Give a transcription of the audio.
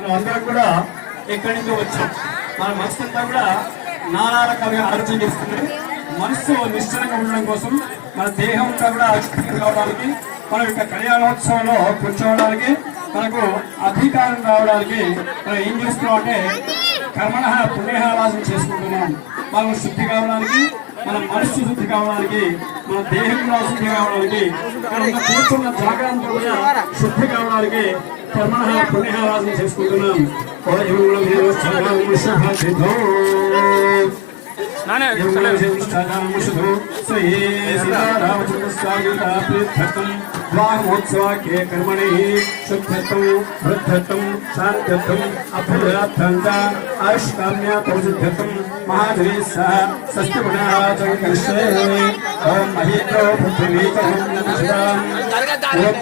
మనం అందరం కూడా ఎక్కడి నుంచో వచ్చాం. మన మనసు అంతా కూడా నానా రకాలుగా ఆలోచన చేస్తుంది. మనసు నిశ్చలంగా ఉండడం కోసం, మన దేహం అంతా కూడా కావడానికి, మనం యొక్క కళ్యాణోత్సవంలో కూర్చోవడానికి, మనకు అధికారం రావడానికి మనం ఏం చేస్తున్నాం అంటే కర్మణ పుణ్యహావాసం చేసుకుంటున్నాం. మనం శుద్ధి కావడానికి, మన మనస్సు శుద్ధి కావడానికి, మన దేహం కూడా శుద్ధి కావడానికి, మనం కూర్చున్న జాగ్రత్త కూడా శుద్ధి కావడానికి కర్మణ పుణ్యహావాసం చేసుకుంటున్నాం. वामोत्सवाख्ये कर्मणि शुद्धत्वं वृद्धत्वं शान्त्यत्वं अभ्युदयत्वं च आयुष्काम्यत्वं सिद्ध्यत्वं महाजने सह षष्ठगुणः च करिष्ये। ओम महीन्द्रो पृथ्वी च